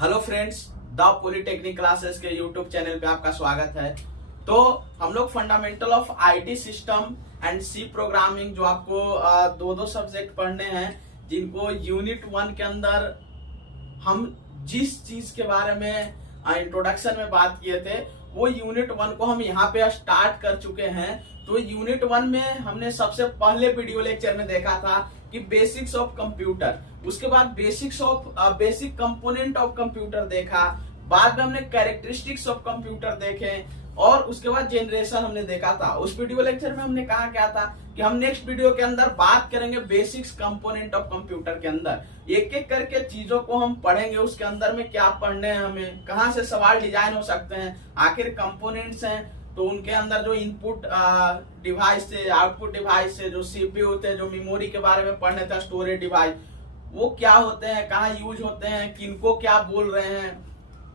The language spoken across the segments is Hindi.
Hello friends, the polytechnic classes के यूट्यूब चैनल पे आपका स्वागत है। तो हम लोग fundamental of IT system and C programming जो आपको दो सब्जेक्ट पढ़ने हैं, जिनको यूनिट 1 के अंदर हम जिस चीज के बारे में इंट्रोडक्शन में बात किए थे वो यूनिट 1 को हम यहाँ पे स्टार्ट कर चुके हैं। तो यूनिट 1 में हमने सबसे पहले वीडियो लेक्चर में देखा था कि बेसिक्स ऑफ कंप्यूटर, उसके बाद बेसिक कंपोनेंट ऑफ कंप्यूटर देखा, बाद में हमने कैरेक्टरिस्टिक्स ऑफ कंप्यूटर देखे और उसके बाद जनरेशन हमने देखा था। उस वीडियो लेक्चर में हमने कहा क्या था कि हम नेक्स्ट वीडियो के अंदर बात करेंगे बेसिक्स कंपोनेंट ऑफ कंप्यूटर के अंदर एक एक करके चीजों को हम पढ़ेंगे। उसके अंदर में क्या पढ़ने हैं, हमें कहां से सवाल डिजाइन हो सकते हैं, आखिर कंपोनेंट्स हैं तो उनके अंदर जो इनपुट डिवाइस से, आउटपुट डिवाइस से, जो सीपीयू होते हैं, जो मेमोरी के बारे में पढ़ने था, स्टोरेज डिवाइस, वो क्या होते हैं, कहाँ यूज होते हैं, किनको क्या बोल रहे हैं,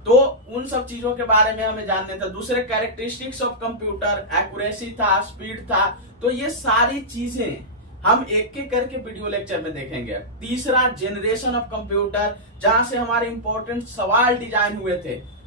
तो उन सब चीजों के बारे में हमें जानने था। दूसरे कैरेक्टरिस्टिक्स ऑफ कंप्यूटर, एक्यूरेसी था, स्पीड था, तो ये सारी चीजें हम एक एक करके वीडियो लेक्चर में देखेंगे। तीसरा जनरेशन ऑफ कंप्यूटर, जहां से हमारे इंपॉर्टेंट सवाल डिजाइन हुए थे।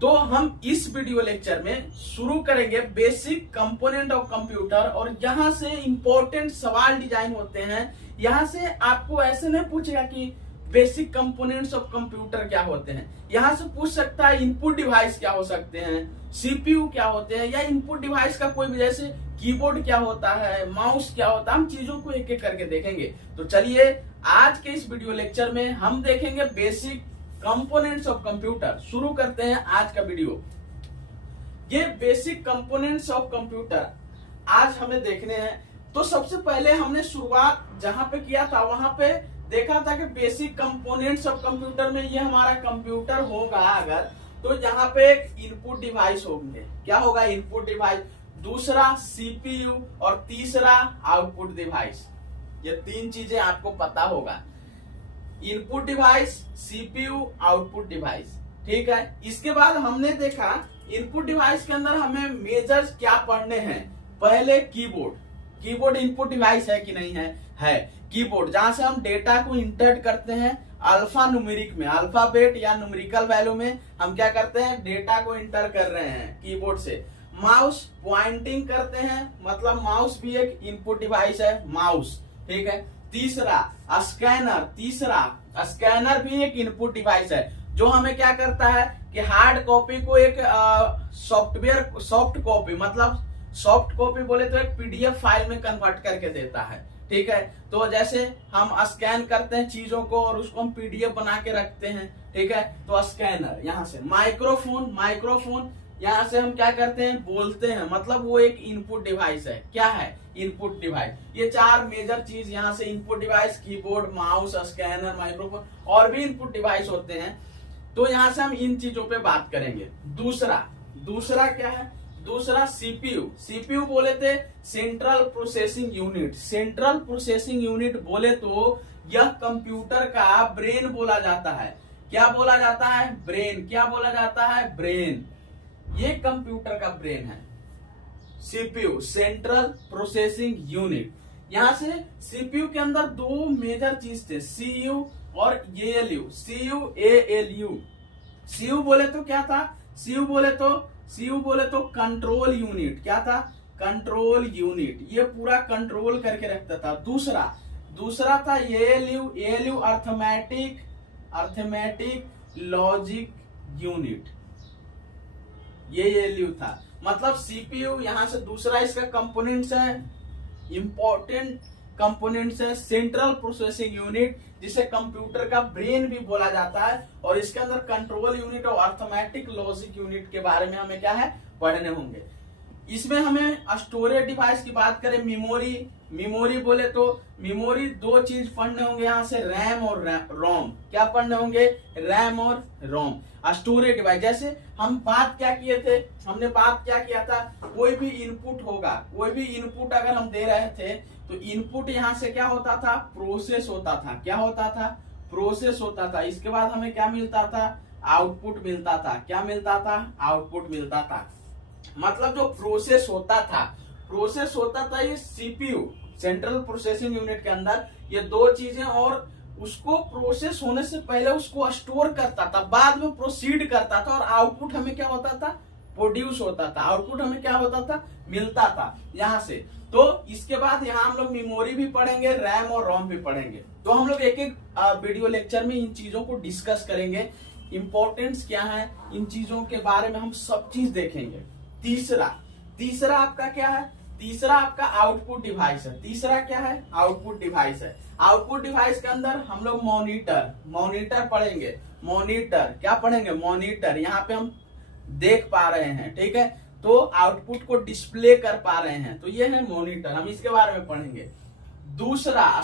तो हम इस वीडियो लेक्चर में शुरू करेंगे बेसिक कंपोनेंट ऑफ कंप्यूटर और यहां से इंपॉर्टेंट सवाल डिजाइन होते हैं। यहां से आपको ऐसे नहीं पूछेगा कि बेसिक कंपोनेंट्स ऑफ कंप्यूटर क्या होते हैं, यहां से पूछ सकता है इनपुट डिवाइस क्या हो सकते हैं, सीपीयू क्या होते हैं, या इनपुट डिवाइस का कोई भी, जैसे कीबोर्ड क्या होता है, माउस क्या होता है, हम चीजों को एक एक करके देखेंगे। तो चलिए आज के इस वीडियो लेक्चर में हम देखेंगे बेसिक कंपोनेंट्स ऑफ कंप्यूटर। शुरू करते हैं आज का वीडियो। ये बेसिक कंपोनेंट्स ऑफ कंप्यूटर आज हमें देखने हैं। तो सबसे पहले हमने शुरुआत जहां पे किया था वहां पे देखा था कि बेसिक कंपोनेंट्स ऑफ कंप्यूटर में ये हमारा कंप्यूटर होगा अगर, तो यहाँ पे एक इनपुट डिवाइस होंगे। क्या होगा? इनपुट डिवाइस, दूसरा सीपीयू और तीसरा आउटपुट डिवाइस। ये तीन चीजें आपको पता होगा, input device, CPU, output device. ठीक है। इसके बाद हमने देखा इनपुट डिवाइस के अंदर हमें मेजर्स क्या पढ़ने हैं। पहले कीबोर्ड इनपुट डिवाइस है कि नहीं है कीबोर्ड, जहां से हम डेटा को इंटर करते हैं अल्फा न्यूमेरिक में, अल्फाबेट या न्यूमेरिकल वैल्यू में हम क्या करते हैं, डेटा को इंटर कर रहे हैं कीबोर्ड से। माउस पॉइंटिंग करते हैं, मतलब माउस भी एक इनपुट डिवाइस है, माउस। ठीक है। तीसरा स्कैनर भी एक इनपुट डिवाइस है, जो हमें क्या करता है कि हार्ड कॉपी को एक सॉफ्ट कॉपी बोले तो एक पीडीएफ फाइल में कन्वर्ट करके देता है। ठीक है। तो जैसे हम स्कैन करते हैं चीजों को और उसको हम पीडीएफ बना के रखते हैं। ठीक है। तो स्कैनर। यहाँ से माइक्रोफोन यहाँ से हम क्या करते हैं, बोलते हैं, मतलब वो एक इनपुट डिवाइस है। क्या है? Input device. ये चार मेजर चीज यहाँ से input device, keyboard, mouse, scanner, microphone, और भी इनपुट डिवाइस होते हैं। तो यहाँ से हम इन चीजों पे बात करेंगे। दूसरा क्या है? दूसरा सीपीयू बोले थे सेंट्रल प्रोसेसिंग यूनिट बोले तो यह कंप्यूटर का ब्रेन बोला जाता है। क्या बोला जाता है? ब्रेन। ये कंप्यूटर का ब्रेन है सीपीयू, सेंट्रल प्रोसेसिंग यूनिट। यहां से सीपीयू के अंदर दो मेजर चीज थे, सीयू और एएलयू। सीयू बोले तो क्या था? सीयू बोले तो कंट्रोल यूनिट। क्या था? Control unit. ये पूरा कंट्रोल करके रखता था। दूसरा था एएलयू अर्थमेटिक लॉजिक यूनिट। ये एएलयू था। मतलब सीपीयू यहाँ से दूसरा इसका कंपोनेंट्स है, इंपॉर्टेंट कंपोनेंट्स है, सेंट्रल प्रोसेसिंग यूनिट, जिसे कंप्यूटर का ब्रेन भी बोला जाता है। और इसके अंदर कंट्रोल यूनिट और अर्थमेटिक लॉजिक यूनिट के बारे में हमें क्या है, पढ़ने होंगे। इसमें हमें स्टोरेज डिवाइस की बात करें, मेमोरी बोले तो मेमोरी दो चीज पढ़ने होंगे यहाँ से, रैम और रोम। क्या पढ़ने होंगे? रैम और रोम। स्टोरेज डिवाइस, जैसे हम बात क्या किए थे, हमने बात क्या किया था, कोई भी इनपुट होगा, कोई भी इनपुट अगर हम दे रहे थे तो इनपुट यहाँ से क्या होता था, प्रोसेस होता था। क्या होता था? प्रोसेस होता था। इसके बाद हमें क्या मिलता था? आउटपुट मिलता था। क्या मिलता था? आउटपुट मिलता था। मतलब जो प्रोसेस होता था ये सीपीयू, सेंट्रल प्रोसेसिंग यूनिट के अंदर ये दो चीजें और उसको प्रोसेस होने से पहले उसको स्टोर करता था, बाद में प्रोसीड करता था और आउटपुट हमें क्या होता था, प्रोड्यूस होता था, आउटपुट हमें क्या होता था, मिलता था यहाँ से। तो इसके बाद यहाँ हम लोग मेमोरी भी पढ़ेंगे, रैम और रोम भी पढ़ेंगे। तो हम लोग एक एक वीडियो लेक्चर में इन चीजों को डिस्कस करेंगे, इंपॉर्टेंस क्या है, इन चीजों के बारे में हम सब चीज देखेंगे। तीसरा आपका क्या है, तीसरा आपका आउटपुट डिवाइस है। तीसरा क्या है, आउटपुट डिवाइस है। आउटपुट डिवाइस के अंदर हम लोग मॉनिटर पढ़ेंगे। मॉनिटर क्या पढ़ेंगे, मॉनिटर, यहाँ पे हम देख पा रहे हैं, ठीक है, तो आउटपुट को डिस्प्ले कर पा रहे हैं, तो ये है मॉनिटर, हम इसके बारे में पढ़ेंगे। दूसरा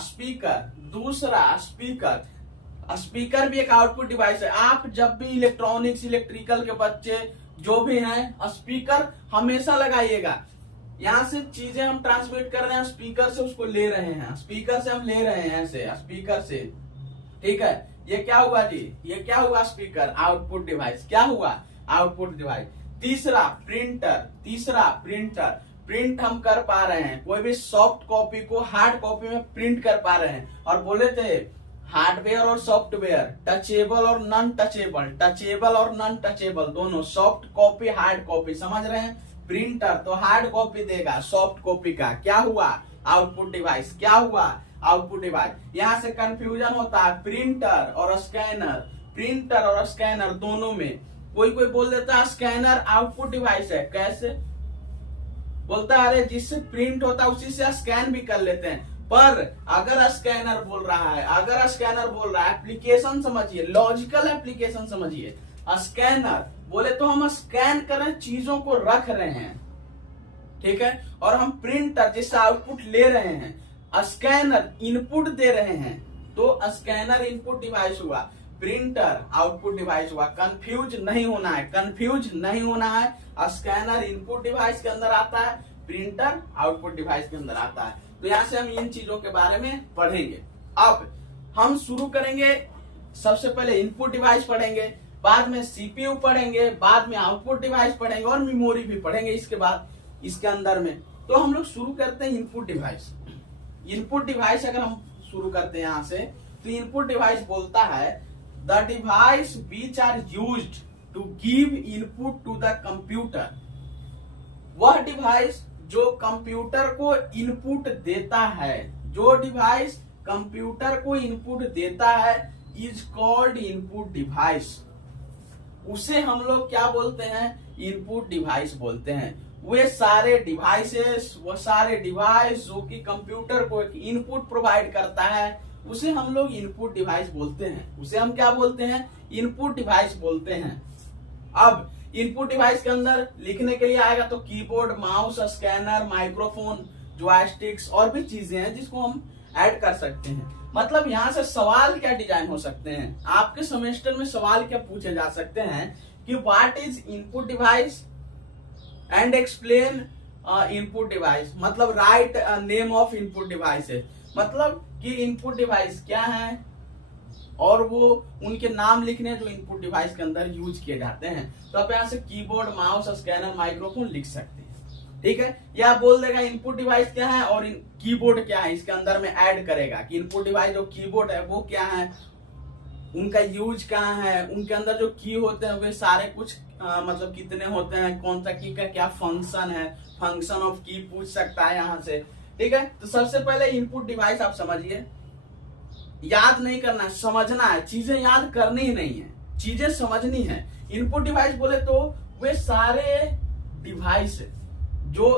स्पीकर भी एक आउटपुट डिवाइस है। आप जब भी इलेक्ट्रॉनिक्स इलेक्ट्रिकल के बच्चे जो भी हैं, स्पीकर हमेशा लगाइएगा। यहाँ से चीजें हम ट्रांसमिट कर रहे हैं, स्पीकर से उसको ले रहे हैं, स्पीकर से हम ले रहे हैं ऐसे, स्पीकर से, ठीक है। ये क्या हुआ जी, ये क्या हुआ, स्पीकर, आउटपुट डिवाइस, क्या हुआ, आउटपुट डिवाइस। तीसरा प्रिंटर, प्रिंट हम कर पा रहे हैं, कोई भी सॉफ्ट कॉपी को हार्ड कॉपी में प्रिंट कर पा रहे हैं। और बोले थे हार्डवेयर और सॉफ्टवेयर, टचेबल और नॉन टचेबल दोनों, सॉफ्ट कॉपी हार्ड कॉपी, समझ रहे हैं। प्रिंटर तो हार्ड कॉपी देगा सॉफ्ट कॉपी का, क्या हुआ, आउटपुट डिवाइस, क्या हुआ, आउटपुट डिवाइस। यहाँ से कंफ्यूजन होता है प्रिंटर और स्कैनर दोनों में। कोई बोल देता है स्कैनर आउटपुट डिवाइस है, कैसे बोलता है, अरे जिससे प्रिंट होता है उसी से स्कैन भी कर लेते हैं। पर अगर स्कैनर बोल रहा है, एप्लीकेशन समझिए, लॉजिकल एप्लीकेशन समझिए। स्कैनर बोले तो हम स्कैन कर रहे हैं, चीजों को रख रहे हैं, ठीक है। और हम प्रिंटर जिससे आउटपुट ले रहे हैं, स्कैनर इनपुट दे रहे हैं, तो स्कैनर इनपुट डिवाइस हुआ, प्रिंटर आउटपुट डिवाइस हुआ। कंफ्यूज नहीं होना है, स्कैनर इनपुट डिवाइस के अंदर आता है, प्रिंटर आउटपुट डिवाइस के अंदर आता है। तो यहाँ से हम इन चीजों के बारे में पढ़ेंगे। अब हम शुरू करेंगे, सबसे पहले इनपुट डिवाइस पढ़ेंगे, बाद में सीपीयू पढ़ेंगे, बाद में आउटपुट डिवाइस पढ़ेंगे और मेमोरी भी पढ़ेंगे इसके बाद इसके अंदर में। तो हम लोग शुरू करते हैं इनपुट डिवाइस अगर हम शुरू करते हैं यहाँ से, तो इनपुट डिवाइस बोलता है the device which are used to give input to the computer. वह डिवाइस जो कंप्यूटर को इनपुट देता है, जो डिवाइस कंप्यूटर को इनपुट देता है इज कॉल्ड इनपुट डिवाइस। उसे हम लोग क्या बोलते हैं, इनपुट डिवाइस बोलते हैं। वो सारे डिवाइस जो कि कंप्यूटर को एक इनपुट प्रोवाइड करता है, उसे हम लोग इनपुट डिवाइस बोलते हैं। उसे हम क्या बोलते हैं, इनपुट डिवाइस बोलते हैं। अब इनपुट डिवाइस के अंदर लिखने के लिए आएगा तो keyboard, mouse, scanner, microphone, joysticks और भी चीजें हैं जिसको हम ऐड कर सकते हैं। मतलब यहाँ से सवाल क्या डिजाइन हो सकते हैं, आपके सेमेस्टर में सवाल क्या पूछे जा सकते हैं कि what is input device and explain input device, मतलब write name of input device है, मतलब कि इनपुट डिवाइस क्या है और वो उनके नाम लिखने जो इनपुट डिवाइस के अंदर यूज किए जाते हैं। तो आप यहाँ से कीबोर्ड, माउस, स्कैनर, माइक्रोफोन लिख सकते हैं, ठीक है। या बोल देगा इनपुट डिवाइस क्या है और कीबोर्ड क्या है, इसके अंदर में ऐड करेगा कि इनपुट डिवाइस जो कीबोर्ड है वो क्या है, उनका यूज कहाँ है, उनके अंदर जो की होते हैं वे सारे कुछ मतलब कितने होते हैं, कौन सा की का क्या फंक्शन है, फंक्शन ऑफ की पूछ सकता है यहाँ से, ठीक है। तो सबसे पहले इनपुट डिवाइस आप समझिए, याद नहीं करना है, समझना है, चीजें याद करनी ही नहीं है, चीजें समझनी है। इनपुट डिवाइस बोले तो वे सारे डिवाइस जो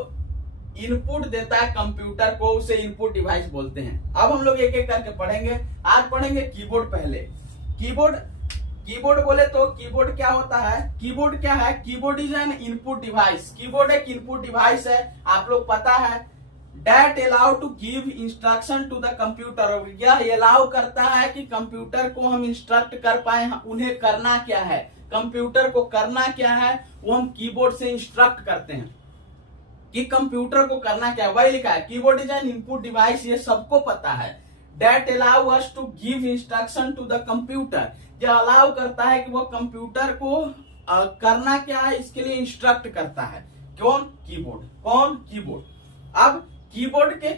इनपुट देता है कंप्यूटर को, उसे इनपुट डिवाइस बोलते हैं। अब हम लोग एक एक करके पढ़ेंगे। आज पढ़ेंगे कीबोर्ड पहले। कीबोर्ड बोले तो कीबोर्ड क्या होता है, कीबोर्ड क्या है, keyboard is an input device. Keyboard एक इनपुट डिवाइस है, आप लोग पता है, that allow to give instruction to the computer। यह अलाउ करता है कि कंप्यूटर को हम इंस्ट्रक्ट कर पाए, उन्हें करना क्या है, कंप्यूटर को करना क्या है, वो हम कीबोर्ड से इंस्ट्रक्ट करते हैं कि कंप्यूटर को करना क्या है। वही लिखा है keyboard is an input device, ये सबको पता है। that allow us to give instruction to the computer, यह अलाउ करता है कि वो कंप्यूटर को करना क्या है इसके लिए इंस्ट्रक्ट करता है। कौन, कीबोर्ड। अब कीबोर्ड के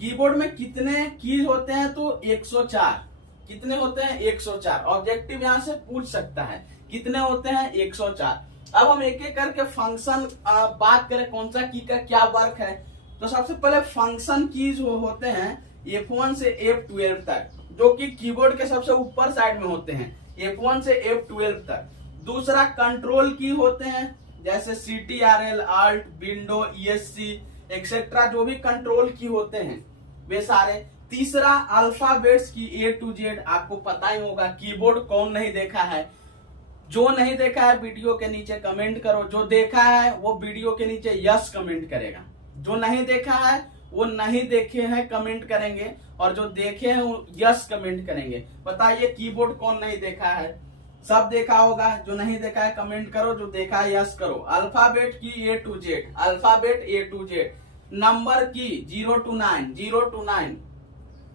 कीबोर्ड में कितने कीज होते हैं, तो 104। कितने होते हैं? 104। ऑब्जेक्टिव यहां से पूछ सकता है कितने होते हैं, 104। अब हम एक एक करके फंक्शन बात करें कौन सा की का क्या वर्क है। तो सबसे पहले फंक्शन कीज होते हैं F1 से F12 तक, जो कि कीबोर्ड के सबसे ऊपर साइड में होते हैं, F1 से F12 तक। दूसरा कंट्रोल की होते हैं, जैसे CTRL, Alt, window, ESC etcetera, जो भी कंट्रोल की होते हैं वे सारे। तीसरा अल्फाबेट्स की A to Z, आपको पता ही होगा। कीबोर्ड कौन नहीं देखा है? जो नहीं देखा है वीडियो के नीचे कमेंट करो, जो देखा है वो वीडियो के नीचे यस कमेंट करेगा, जो नहीं देखा है वो नहीं देखे हैं कमेंट करेंगे, और जो देखे हैं वो यस कमेंट करेंगे। बताइए कीबोर्ड कौन नहीं देखा है? सब देखा होगा। जो नहीं देखा है कमेंट करो, जो देखा है यस करो। अल्फाबेट की A to Z, alphabet A to Z। Number की 0 to 9, 0 to 9,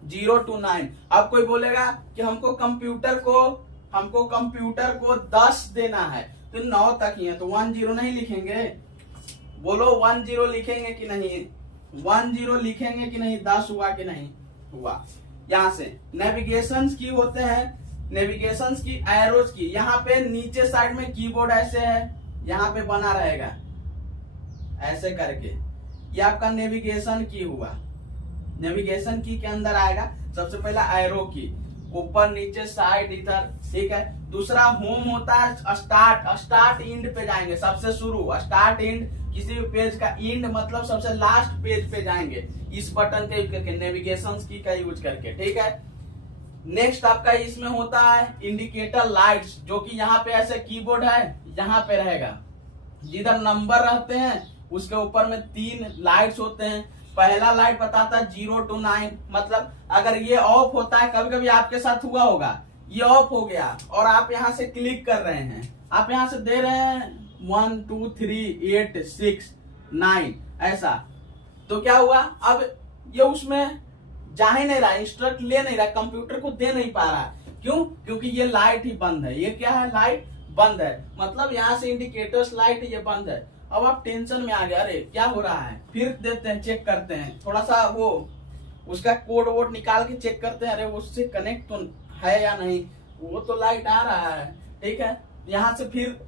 0 to 9। अब कोई बोलेगा कि हमको कंप्यूटर को 10 देना है, तो 9 तक ही है, तो 10 नहीं लिखेंगे? बोलो 10 लिखेंगे कि नहीं? 10 लिखेंगे कि नहीं? 10 हुआ कि नहीं हुआ? यहाँ से नेविगेशन की होते हैं, नेविगेशन की, एरोज की। यहाँ पे नीचे साइड में कीबोर्ड ऐसे है, यहाँ पे बना रहेगा ऐसे करके, ये आपका नेविगेशन की हुआ। नेविगेशन की के अंदर आएगा सबसे पहला एरो की, ऊपर नीचे साइड इधर, ठीक है। दूसरा होम होता है, स्टार्ट इंड पे जाएंगे, सबसे शुरू। स्टार्ट इंड, किसी भी पेज का इंड मतलब सबसे लास्ट पेज पे जाएंगे इस बटन का यूज करके, नेविगेशन की का यूज करके, ठीक है। नेक्स्ट आपका इसमें होता है इंडिकेटर लाइट्स, जो कि यहाँ पे ऐसे कीबोर्ड है, यहाँ पे रहेगा, जिधर नंबर रहते हैं उसके ऊपर में 3 लाइट्स होते हैं। पहला लाइट बताता है 0 to 9, मतलब अगर ये ऑफ होता है, कभी कभी आपके साथ हुआ होगा, ये ऑफ हो गया और आप यहाँ से क्लिक कर रहे हैं, आप यहाँ से दे रहे हैं 1 2 3 8 6 9 ऐसा, तो क्या हुआ, अब ये उसमें जा ही नहीं रहा, इंस्ट्रक्ट ले नहीं रहा, कंप्यूटर को दे नहीं पा रहा। क्यों? क्योंकि ये लाइट ही बंद है। ये क्या है? लाइट बंद है, मतलब यहाँ से इंडिकेटर्स लाइट ये बंद है। अब आप टेंशन में आ गए, अरे क्या हो रहा है, फिर देते हैं, चेक करते हैं, थोड़ा सा वो उसका कोड वोड निकाल के चेक करते हैं, अरे उससे कनेक्ट तो है या नहीं, वो तो लाइट आ रहा है, ठीक है। यहाँ से फिर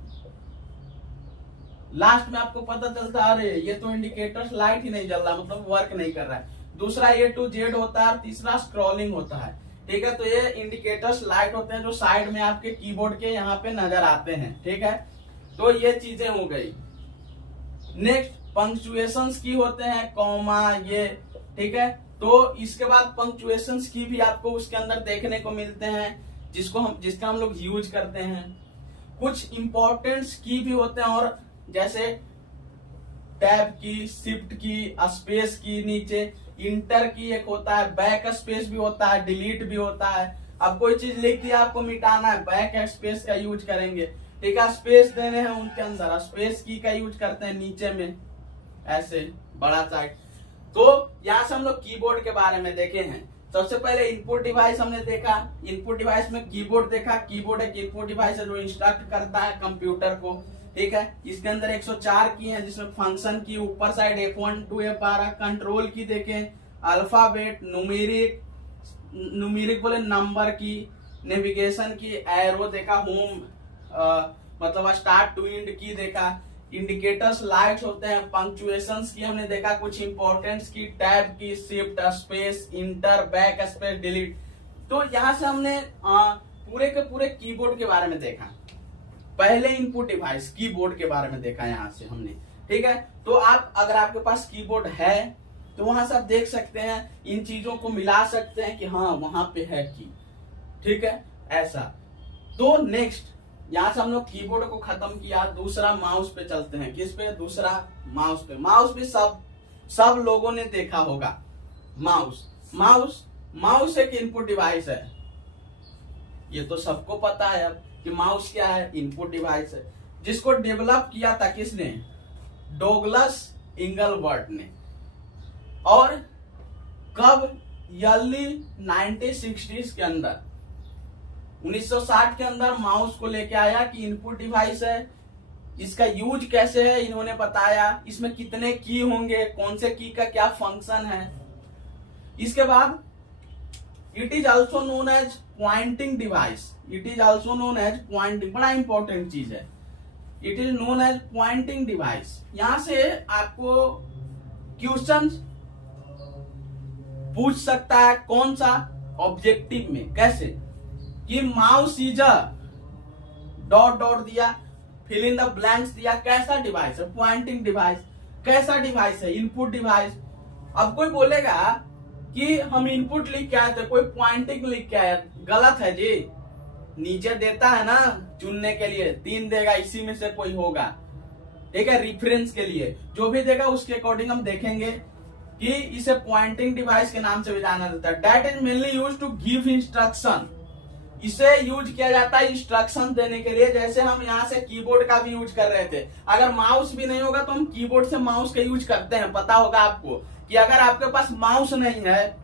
लास्ट में आपको पता चलता है, अरे ये तो इंडिकेटर्स लाइट ही नहीं जल रहा, मतलब वर्क नहीं कर रहा है। दूसरा A to Z होता है, तीसरा स्क्रॉलिंग होता है, ठीक है। तो ये इंडिकेटर्स लाइट होते हैं जो साइड में आपके कीबोर्ड के यहाँ पे नजर आते हैं, ठीक है। तो ये चीजें हो गई। नेक्स्ट पंक्चुएशंस की होते हैं, कॉमा, ये, ठीक है। तो इसके बाद पंक्चुएशंस की भी आपको उसके अंदर देखने को मिलते हैं, जिसका हम लोग यूज करते हैं। कुछ इंपॉर्टेंट की भी होते हैं, और जैसे टैब की, शिफ्ट की, स्पेस की, नीचे इंटर की एक होता है, बैक स्पेस भी होता है, डिलीट भी होता है। अब कोई चीज लिख दिया आपको मिटाना है, बैक स्पेस का यूज करेंगे, ठीक है। स्पेस देने हैं उनके अंदर, स्पेस की का यूज करते हैं नीचे में ऐसे बड़ा साइड। तो यहाँ से हम लोग कीबोर्ड के बारे में देखे हैं। सबसे पहले इनपुट डिवाइस हमने देखा, इनपुट डिवाइस में कीबोर्ड देखा। कीबोर्ड एक इनपुट डिवाइस है जो इंस्ट्रक्ट करता है कंप्यूटर को, ठीक है। इसके अंदर 104 की है, जिसमें फंक्शन की ऊपर side F1 to F12, control की देखें, अल्फाबेट, न्यूमेरिक बोले नंबर की, नेविगेशन की, एरो देखा, होम मतलब स्टार्ट टू एंड की देखा, इंडिकेटर्स लाइट्स होते हैं, पंक्चुएशंस की हमने देखा, कुछ इंपॉर्टेंट्स की, टैब की, shift, space, inter, back space, delete. तो यहाँ से हमने पूरे के पूरे कीबोर्ड के बारे में देखा। पहले इनपुट डिवाइस कीबोर्ड के बारे में देखा यहाँ से हमने, ठीक है। तो आप अगर आपके पास कीबोर्ड है तो वहां से आप देख सकते हैं, इन चीजों को मिला सकते हैं कि हाँ वहां पे है की, ठीक है, ऐसा। तो नेक्स्ट यहाँ से हम लोग कीबोर्ड को खत्म किया, दूसरा माउस पे चलते हैं। किस पे? दूसरा माउस पे। माउस भी सब लोगों ने देखा होगा। माउस एक इनपुट डिवाइस है, ये तो सबको पता है अब कि माउस क्या है, इनपुट डिवाइस है, जिसको डेवलप किया था किसने? डोगलस इंगलबर्ट ने। और कब? अर्ली 1960s के अंदर, 1960 के अंदर माउस को लेके आया कि इनपुट डिवाइस है, इसका यूज कैसे है इन्होंने बताया, इसमें कितने की होंगे, कौन से की का क्या फंक्शन है। इसके बाद it is also known as pointing device. It is also known as pointing, बड़ा इंपॉर्टेंट चीज है। It is known as pointing device. यहां से आपको क्वेश्चन पूछ सकता है, कौन सा? ऑब्जेक्टिव में। कैसे? कि mouse is a dot dot दिया, फिल इन द ब्लैंक्स दिया, कैसा डिवाइस है? Pointing device. कैसा डिवाइस है? Input device. अब कोई बोलेगा कि हम इनपुट लिख के आए थे, कोई पॉइंटिंग लिख के आया, गलत है जी। नीचे देता है ना चुनने के लिए, 3 देगा, इसी में से कोई होगा, ठीक है। रेफरेंस के लिए जो भी देगा उसके अकॉर्डिंग हम देखेंगे कि इसे पॉइंटिंग डिवाइस के नाम से भी जाना जाता है। That is mainly used to give instruction. इसे यूज किया जाता है इंस्ट्रक्शन देने के लिए। जैसे हम यहाँ से कीबोर्ड का भी यूज कर रहे थे, अगर माउस भी नहीं होगा तो हम कीबोर्ड से माउस का यूज करते हैं। पता होगा आपको कि अगर आपके पास माउस नहीं है,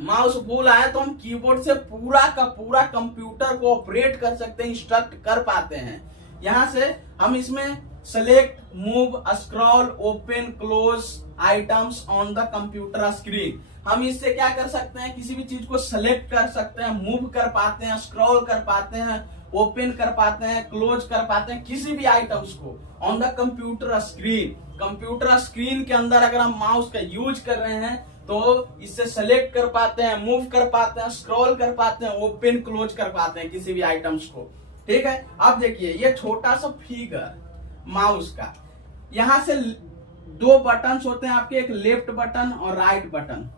माउस भूल आए, तो हम कीबोर्ड से पूरा का पूरा कंप्यूटर को ऑपरेट कर सकते हैं, इंस्ट्रक्ट कर पाते हैं। यहाँ से हम इसमें select, move, scroll, open, close items on the computer screen, हम इससे क्या कर सकते हैं? किसी भी चीज को सेलेक्ट कर सकते हैं, मूव कर पाते हैं, स्क्रॉल कर पाते हैं, ओपन कर पाते हैं, क्लोज कर पाते हैं, किसी भी आइटम्स को on the computer screen. Computer screen के अंदर अगर हम माउस का यूज कर रहे हैं तो इससे सेलेक्ट कर पाते हैं, मूव कर पाते हैं, स्क्रॉल कर पाते हैं, ओपन क्लोज कर पाते हैं किसी भी आइटम्स को, ठीक है। अब देखिए ये छोटा सा फिगर माउस का, यहां से 2 बटन होते हैं आपके, एक लेफ्ट बटन और राइट बटन।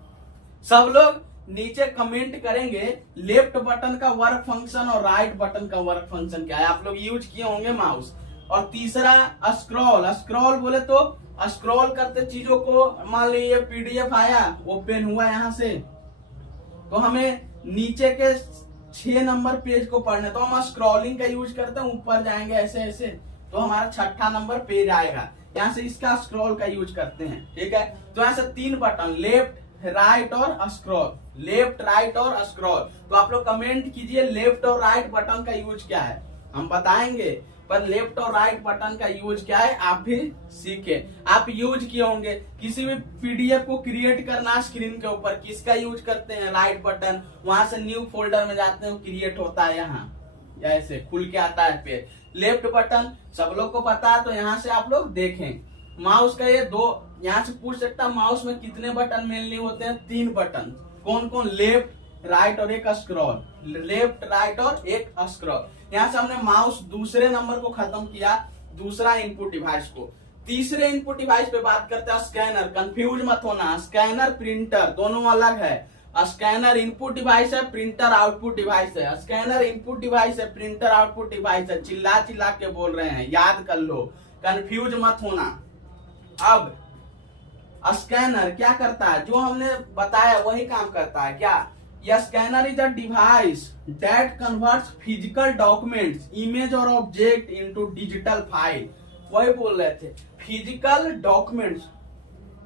सब लोग नीचे कमेंट करेंगे लेफ्ट बटन का वर्क फंक्शन और राइट बटन का वर्क फंक्शन क्या है। आप लोग यूज किए होंगे माउस। और तीसरा स्क्रॉल। स्क्रॉल बोले तो स्क्रॉल करते चीजों को, मान लीजिए पीडीएफ आया, ओपन हुआ यहाँ से, तो हमें नीचे के 6 नंबर पेज को पढ़ने, तो हम स्क्रॉलिंग का यूज करते हैं, ऊपर जाएंगे ऐसे ऐसे, तो हमारा 6ठा नंबर पेज आएगा। यहाँ से इसका स्क्रॉल का यूज करते हैं, ठीक है। तो यहाँ से 3 बटन, लेफ्ट, राइट और स्क्रॉल, लेफ्ट, राइट और स्क्रॉल। तो आप लोग कमेंट कीजिए लेफ्ट और राइट बटन का यूज क्या है, हम बताएंगे, पर लेफ्ट और राइट बटन का यूज क्या है आप भी सीखे। आप यूज किए होंगे किसी भी पीडीएफ को क्रिएट करना स्क्रीन के ऊपर, किसका यूज करते हैं? Right button. वहां से न्यू फोल्डर में जाते हैं, क्रिएट होता है, यहाँ ऐसे खुल के आता है पेज। लेफ्ट बटन सब लोग को पता है, तो यहाँ से आप लोग देखें। माउस का ये 2, यहाँ से पूछ सकता है माउस में कितने बटन मेनली होते हैं? 3 बटन। कौन कौन? लेफ्ट, राइट और एक स्क्रॉल। लेफ्ट, राइट और एक स्क्रॉल। यहाँ से हमने माउस दूसरे नंबर को खत्म किया, दूसरा इनपुट डिवाइस को। तीसरे इनपुट डिवाइस पे बात करते हैं स्कैनर। कंफ्यूज मत होना, स्कैनर प्रिंटर दोनों अलग है। स्कैनर इनपुट डिवाइस है, प्रिंटर आउटपुट डिवाइस है। स्कैनर इनपुट डिवाइस है, प्रिंटर आउटपुट डिवाइस है। चिल्ला चिल्ला के बोल रहे हैं, याद कर लो, कंफ्यूज मत होना। अब स्कैनर क्या करता है? जो हमने बताया वही काम करता है। क्या? यह scanner is a device that converts physical documents, image और ऑब्जेक्ट इनटू डिजिटल फाइल। वही बोल रहे थे, फिजिकल डॉक्यूमेंट्स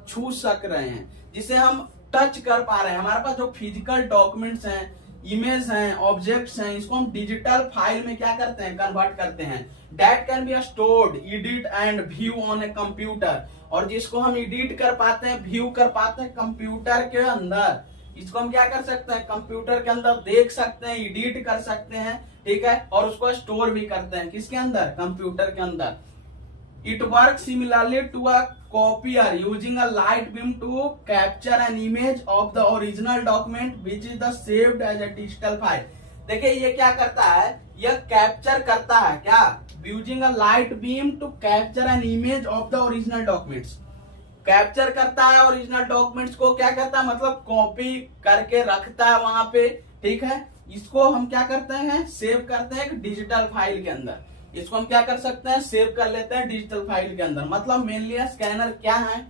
छू सक रहे हैं, जिसे हम टच कर पा रहे हैं। हमारे पास जो फिजिकल डॉक्यूमेंट्स हैं, इमेज हैं, ऑब्जेक्ट्स हैं, इसको हम डिजिटल फाइल में क्या करते हैं? कन्वर्ट करते हैं। That can be stored, edit and view on a computer, और जिसको हम एडिट कर पाते हैं, व्यू कर पाते हैं कंप्यूटर के अंदर। इसको हम क्या कर सकते हैं? कंप्यूटर के अंदर देख सकते हैं, एडिट कर सकते हैं, ठीक है, और उसको स्टोर भी करते हैं। किसके अंदर? कंप्यूटर के अंदर। It work similarly to a copier using a light beam to capture an image of the original document which is the saved as a digital file. देखिए ये क्या करता है? यह कैप्चर करता है। क्या? Using a light beam to capture an image of the original documents. Capture करता है ओरिजिनल डॉक्यूमेंट्स को, क्या करता है? मतलब कॉपी करके रखता है वहां पे, ठीक है। इसको हम क्या करते हैं? सेव करते हैं एक डिजिटल फाइल के अंदर। इसको हम क्या कर सकते हैं? सेव कर लेते हैं डिजिटल फाइल के अंदर। मतलब मेनली स्कैनर क्या है?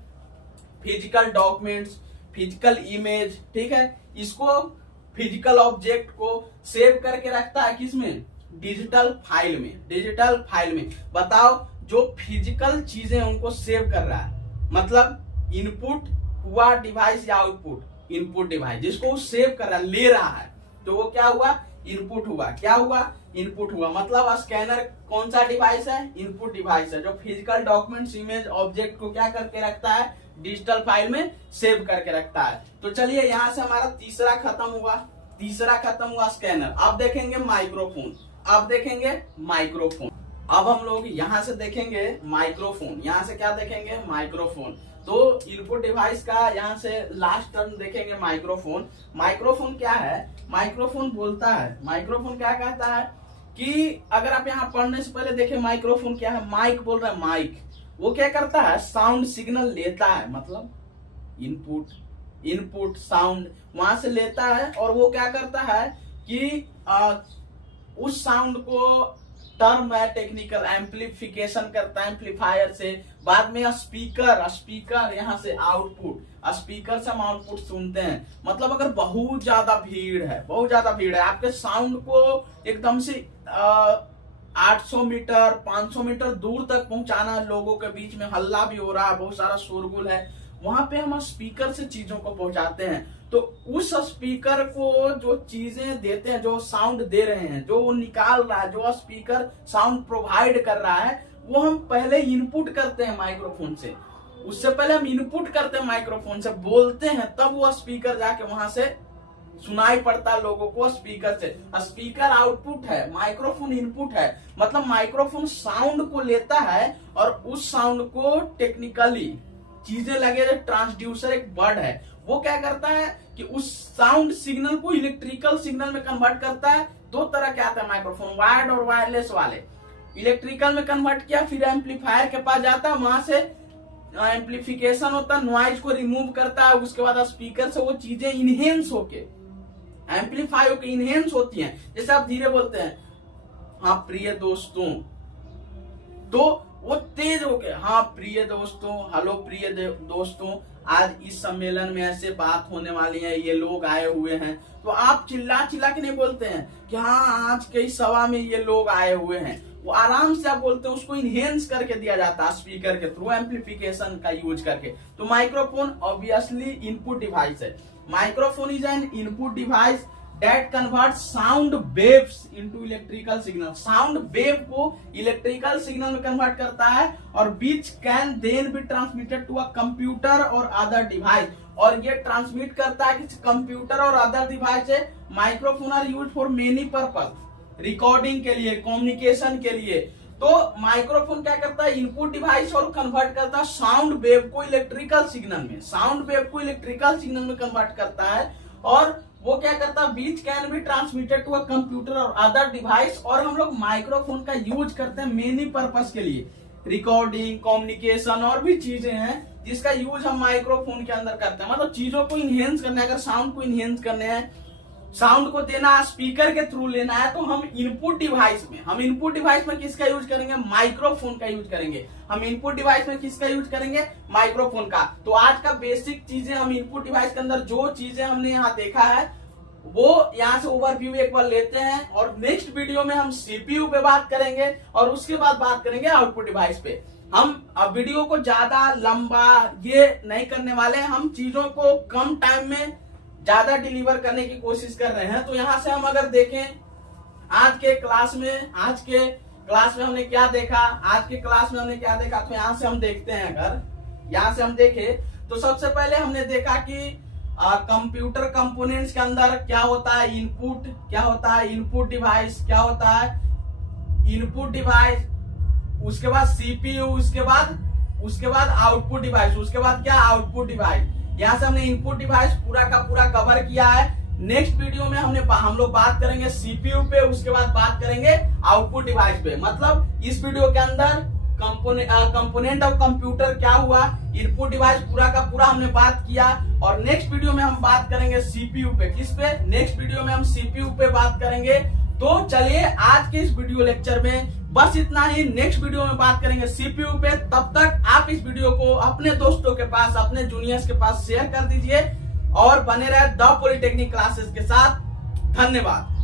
फिजिकल डॉक्यूमेंट्स, फिजिकल इमेज, ठीक है, इसको फिजिकल ऑब्जेक्ट को सेव करके रखता है किसमें? डिजिटल फाइल में। डिजिटल फाइल में बताओ, जो फिजिकल चीजें उनको सेव कर रहा है, मतलब इनपुट हुआ डिवाइस या आउटपुट। इनपुट डिवाइस जिसको सेव कर रहा है, ले रहा है, तो वो क्या हुआ? इनपुट हुआ। क्या हुआ? इनपुट हुआ। मतलब स्कैनर कौन सा डिवाइस है? इनपुट डिवाइस है, जो फिजिकल डॉक्यूमेंट्स, इमेज, ऑब्जेक्ट को क्या करके रखता है? डिजिटल फाइल में सेव करके रखता है। तो चलिए यहाँ से हमारा तीसरा खत्म हुआ स्कैनर। अब देखेंगे माइक्रोफोन। अब हम लोग यहाँ से देखेंगे माइक्रोफोन। यहाँ से क्या देखेंगे? माइक्रोफोन। तो इनपुट डिवाइस का यहाँ से लास्ट टर्म देखेंगे माइक्रोफोन। माइक्रोफोन क्या है? माइक्रोफोन बोलता है, माइक्रोफोन क्या कहता है कि अगर आप यहाँ पढ़ने से पहले देखें माइक्रोफोन क्या है। माइक बोल रहा है, माइक वो क्या करता है? साउंड सिग्नल लेता है, मतलब इनपुट साउंड वहां से लेता है और वो क्या करता है कि उस साउंड को टर्म है टेक्निकल एम्पलीफिकेशन करता है एम्पलीफायर से। बाद में स्पीकर यहाँ से आउटपुट, स्पीकर से हम आउटपुट सुनते हैं। मतलब अगर बहुत ज्यादा भीड़ है आपके साउंड को एकदम से 800 मीटर 500 मीटर दूर तक पहुंचाना, लोगों के बीच में हल्ला भी हो रहा है, बहुत सारा शोरगुल है, वहां पे हम स्पीकर से चीजों को पहुंचाते हैं। तो उस स्पीकर को जो चीजें देते हैं, जो साउंड दे रहे हैं, जो वो निकाल रहा है, जो स्पीकर साउंड प्रोवाइड कर रहा है, वो हम पहले इनपुट करते हैं माइक्रोफोन से। उससे पहले हम इनपुट करते हैं माइक्रोफोन से, बोलते हैं, तब वो स्पीकर जाके वहां से सुनाई पड़ता है लोगों को स्पीकर से। स्पीकर आउटपुट है, माइक्रोफोन इनपुट है। मतलब माइक्रोफोन साउंड को लेता है और उस साउंड को टेक्निकली चीजें लगे, ट्रांसड्यूसर एक वर्ड है, वो क्या करता है कि उस साउंड सिग्नल को इलेक्ट्रिकल सिग्नल में कन्वर्ट करता है। दो तरह के आते हैं माइक्रोफोन, वायर्ड और वायरलेस वाले। इलेक्ट्रिकल में कन्वर्ट किया, फिर एम्पलीफायर के पास जाता है, वहां से एम्पलीफिकेशन होता है, नॉइज को रिमूव करता है। उसके बाद स्पीकर से वो चीजें इनहेंस होके एम्पलीफाई होके इनहेंस होती हैं। जैसे आप धीरे बोलते हैं, हाँ प्रिय दोस्तों, तो वो तेज हो गया, हाँ प्रिय दोस्तों, हेलो प्रिय दोस्तों, आज इस सम्मेलन में ऐसे बात होने वाली है, ये लोग आए हुए हैं। तो आप चिल्ला के नहीं बोलते हैं कि हाँ आज के इस सभा में ये लोग आए हुए हैं। वो आराम से आप बोलते हैं, उसको इनहेंस करके दिया जाता है स्पीकर के थ्रू, एम्पलीफिकेशन का यूज करके। तो माइक्रोफोन ऑब्वियसली इनपुट डिवाइस है। Microphone is an input device that converts sound waves into electrical signal। Sound wave को इलेक्ट्रिकल सिग्नल में कन्वर्ट करता है और which can then be transmitted to a computer or other device। और ये ट्रांसमिट करता है किसी कंप्यूटर और अदर डिवाइस से। Microphone are used for many purpose, recording के लिए, कम्युनिकेशन के लिए। तो माइक्रोफोन क्या करता है? इनपुट डिवाइस और कन्वर्ट करता है साउंड वेव को इलेक्ट्रिकल सिग्नल में कन्वर्ट करता है। और वो क्या करता है? Which can be transmitted to a computer और अदर डिवाइस। और हम लोग माइक्रोफोन का यूज करते हैं मेनी पर्पस के लिए, रिकॉर्डिंग, कम्युनिकेशन और भी चीजें हैं जिसका यूज हम माइक्रोफोन के अंदर करते हैं। मतलब चीजों को इनहेंस करना है, अगर साउंड को इनहेंस करने हैं, साउंड को देना स्पीकर के थ्रू लेना है, तो हम इनपुट डिवाइस में किसका यूज करेंगे? माइक्रोफोन का यूज करेंगे। हम इनपुट डिवाइस में किसका यूज करेंगे? माइक्रोफोन का। तो आज का बेसिक चीजें हम इनपुट डिवाइस के अंदर जो चीजें हमने यहाँ देखा है वो यहाँ से ओवरव्यू एक बार लेते हैं। और नेक्स्ट वीडियो में हम सीपीयू पे बात करेंगे और उसके बाद बात करेंगे आउटपुट डिवाइस पे। हम वीडियो को ज्यादा लंबा ये नहीं करने वाले हैं, हम चीजों को कम टाइम में ज्यादा डिलीवर करने की कोशिश कर रहे हैं। तो यहाँ से हम अगर देखें आज के क्लास में हमने क्या देखा, तो यहाँ से हम देखते हैं, अगर यहाँ से हम देखें तो सबसे पहले हमने देखा कि कंप्यूटर कंपोनेंट्स के अंदर क्या होता है? इनपुट डिवाइस, उसके बाद सीपीयू, उसके बाद आउटपुट डिवाइस, उसके बाद क्या? Output device. यहाँ से हमने इनपुट डिवाइस पूरा का पूरा कवर किया है। नेक्स्ट वीडियो में हम लोग बात करेंगे सीपीयू पे, उसके बाद बात करेंगे आउटपुट डिवाइस पे। मतलब इस वीडियो के अंदर कंपोनेंट ऑफ कंप्यूटर क्या हुआ, इनपुट डिवाइस पूरा का पूरा हमने बात किया। और नेक्स्ट वीडियो में हम बात करेंगे सीपीयू पे। किस पे? नेक्स्ट वीडियो में हम सीपीयू पे बात करेंगे। तो चलिए आज के इस वीडियो लेक्चर में बस इतना ही। नेक्स्ट वीडियो में बात करेंगे सीपीयू पे। तब तक आप इस वीडियो को अपने दोस्तों के पास, अपने जूनियर्स के पास शेयर कर दीजिए और बने रहे द पॉलिटेक्निक क्लासेस के साथ। धन्यवाद।